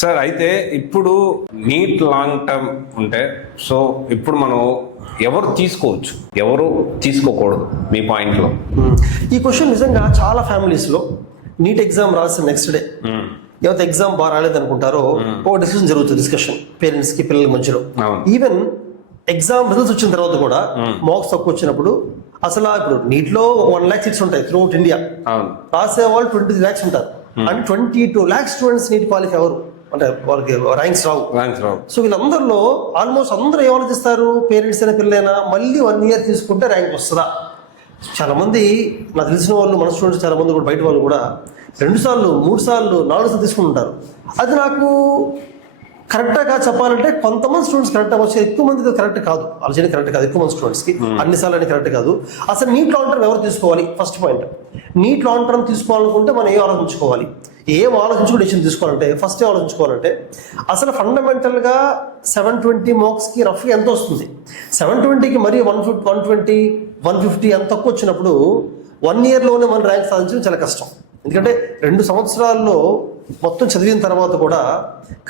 Sir అయితే ఇప్పుడు neat long term ఉంటే సో ఇప్పుడు మనం ఎవరు తీసుకోవచ్చు ఎవరు తీసుకోకూడదు మీ పాయింట్లో? ఈ క్వశ్చన్ నిజంగా చాలా ఫ్యామిలీస్లో నీట్ ఎగ్జామ్ రాసిన నెక్స్ట్ డే ఎవరైతే ఎగ్జామ్ బాగా రాలేదనుకుంటారో ఓ డిస్కషన్ పేరెంట్స్కి పిల్లల మధ్యలో. ఈవెన్ ఎగ్జామ్ రిజల్ట్స్ వచ్చిన తర్వాత కూడా మార్క్స్ తక్కువ వచ్చినప్పుడు అసలు ఇప్పుడు నీట్లో 1 lakh సీట్స్ ఉంటాయి త్రూఅవుట్ ఇండియా, రాసే వాళ్ళు 23 lakhs ఉంటారు. అంటే 22 lakhs స్టూడెంట్స్ నీట్ క్వాలిఫై ఎవరు అంటే వాళ్ళకి ర్యాంక్స్ రావు. సో వీళ్ళందరిలో ఆల్మోస్ట్ అందరూ ఏం ఆలోచిస్తారు, పేరెంట్స్ అయినా పిల్లలైనా మళ్ళీ 1 year తీసుకుంటే ర్యాంక్ వస్తుందా? చాలా మంది నాకు తెలిసిన వాళ్ళు మన స్టూడెంట్స్ చాలా మంది కూడా బయట వాళ్ళు కూడా 2 సార్లు 3 సార్లు 4 సార్లు తీసుకుంటుంటారు. అది నాకు కరెక్ట్గా చెప్పాలంటే కొంతమంది స్టూడెంట్స్ కరెక్ట్ అవ్వచ్చు, ఎక్కువ మంది కరెక్ట్ కాదు, ఆలోచన కరెక్ట్ కాదు. ఎక్కువ మంది స్టూడెంట్స్కి అన్నిసార్లు అని కరెక్ట్ కాదు. అసలు నీట్ లాంగ్ టర్మ్ ఎవరు తీసుకోవాలి? First point, neat long term తీసుకోవాలనుకుంటే మనం ఏం ఆలోచించుకోవాలి, ఏం ఆలోచించుకుని డెసిషన్ తీసుకోవాలంటే ఫస్ట్ ఆలోచించుకోవాలంటే అసలు ఫండమెంటల్గా 720 మార్క్స్కి రఫ్గా ఎంత వస్తుంది? 720కి మరీ 120 150 అంత తక్కువ వచ్చినప్పుడు 1 yearలోనే మన ర్యాంక్ సాధించడం చాలా కష్టం. ఎందుకంటే 2 సంవత్సరాల్లో మొత్తం చదివిన తర్వాత కూడా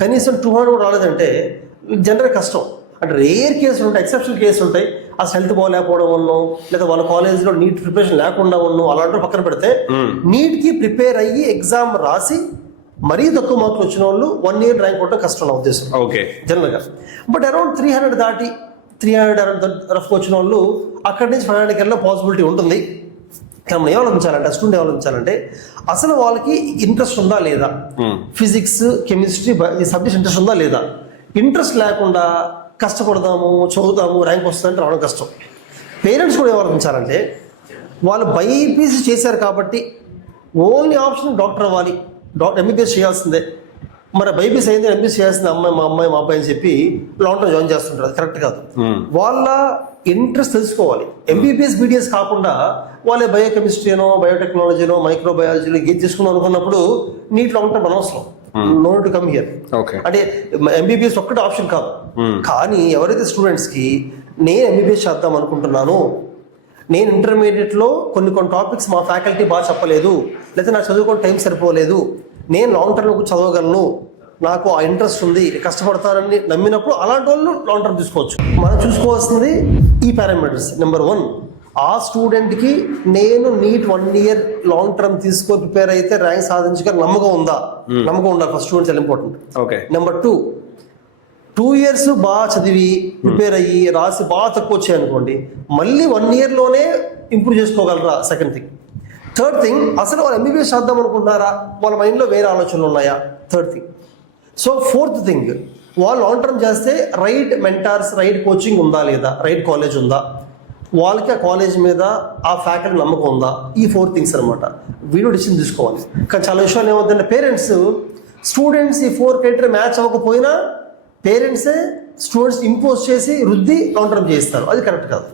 కనీసం 200 కూడా రాలేదంటే జనరల్ కష్టం. అంటే రేర్ కేసులు ఉంటాయి, ఎక్సెప్షనల్ కేసులు ఉంటాయి, అసలు హెల్త్ బాగాలేకపోవడం వల్ల లేదా వాళ్ళ కాలేజ్లో నీట్ ప్రిపరేషన్ లేకుండా ఉన్న అలాంటి పక్కన పెడితే నీట్కి ప్రిపేర్ అయ్యి ఎగ్జామ్ రాసి మరీ తక్కువ మార్కులు వచ్చిన వాళ్ళు 1 year ర్యాంక్ కొట్టడం కష్టం నా ఉద్దేశం. ఓకే, జనరల్గా. బట్ అరౌండ్ 300 దాటి 300 రఫ్కి వచ్చిన వాళ్ళు అక్కడి నుంచి 500కి వెళ్ళే పాసిబిలిటీ ఉంటుంది. మనం ఏం ఆలోచించాలంటే స్టూడెంట్ ఏం ఆలోచించాలంటే అసలు వాళ్ళకి ఇంట్రెస్ట్ ఉందా లేదా, ఫిజిక్స్ కెమిస్ట్రీ ఈ సబ్జెక్ట్ ఇంట్రెస్ట్ ఉందా లేదా. ఇంట్రెస్ట్ లేకుండా కష్టపడదాము చదువుతాము ర్యాంక్ వస్తుందంటే రావడం కష్టం. పేరెంట్స్ కూడా ఏం ఆలోచించాలంటే వాళ్ళు బైపీసీ చేశారు కాబట్టి ఓన్లీ ఆప్షన్ డాక్టర్ అవ్వాలి, ఎంబీబీఎస్ చేయాల్సిందే, మరి బైపీసీ అయింది ఎంబీబీఎస్ చేయాల్సిందే అమ్మాయి మా అమ్మాయి మా అబ్బాయి అని చెప్పి లాంగ్ టర్మ్ జాయిన్ చేస్తుంటారు. అది కరెక్ట్ కాదు. వాళ్ళ ఇంట్రెస్ట్ తెలుసుకోవాలి. ఎంబీబీఎస్ బీడీఎస్ కాకుండా వాళ్ళే బయోకెమిస్ట్రీనో బయోటెక్నాలజీనో మైక్రోబయాలజీలో గేట్ చేసుకున్నాం అనుకున్నప్పుడు నీట్ లాంగ్ టర్మ్ అనవసరం. No to come here. అంటే ఎంబీబీఎస్ ఒక్కటి ఆప్షన్ కాదు. కానీ ఎవరైతే స్టూడెంట్స్కి నేను ఎంబీబీఎస్ చేద్దాం అనుకుంటున్నాను, నేను ఇంటర్మీడియట్లో కొన్ని టాపిక్స్ మా ఫ్యాకల్టీ బాగా చెప్పలేదు, లేకపోతే నాకు చదువుకునే టైం సరిపోలేదు, నేను లాంగ్ టర్మ్ చదవగలను, నాకు ఆ ఇంట్రెస్ట్ ఉంది, కష్టపడతారని నమ్మినప్పుడు అలాంటి వాళ్ళు లాంగ్ టర్మ్ తీసుకోవచ్చు. మనం చూసుకోవాల్సింది ఈ పారామీటర్స్. నెంబర్ 1, ఆ స్టూడెంట్కి నేను నీట్ 1 year లాంగ్ టర్మ్ తీసుకొని ప్రిపేర్ అయితే ర్యాంక్ సాధించగల నమ్మకం ఉందా? నమ్మకం ఉండాలి ఫస్ట్. స్టూడెంట్స్ చాలా ఇంపార్టెంట్. ఓకే. నెంబర్ 2 years బాగా చదివి ప్రిపేర్ అయ్యి రాసి బాగా తక్కువ వచ్చాయి అనుకోండి, మళ్ళీ 1 yearలోనే ఇంప్రూవ్ చేసుకోగలరా? Second thing. థర్డ్ థింగ్, అసలు వాళ్ళు ఎంబీబీఎస్ చేద్దాం అనుకుంటారా, వాళ్ళ మైండ్లో వేరే ఆలోచనలు ఉన్నాయా? Third thing. So fourth thing, వాళ్ళు లాంగ్ టర్మ్ చేస్తే రైట్ మెంటార్స్ రైట్ కోచింగ్ ఉందా లేదా, రైట్ కాలేజ్ ఉందా, వాళ్ళకి ఆ కాలేజ్ మీద ఆ ఫ్యాకల్టీ నమ్మకం ఉందా? ఈ 4 things అనమాట. వీడియో డిసిషన్ తీసుకోవాలి. కానీ చాలా విషయాలు ఏమవుతుందంటే పేరెంట్స్ స్టూడెంట్స్ ఈ 4 criteria మ్యాచ్ అవ్వకపోయినా పేరెంట్సే స్టూడెంట్స్ ఇంపోజ్ చేసి రుద్ది లాంగ్ టర్మ్ చేయిస్తారు. అది కరెక్ట్ కాదు.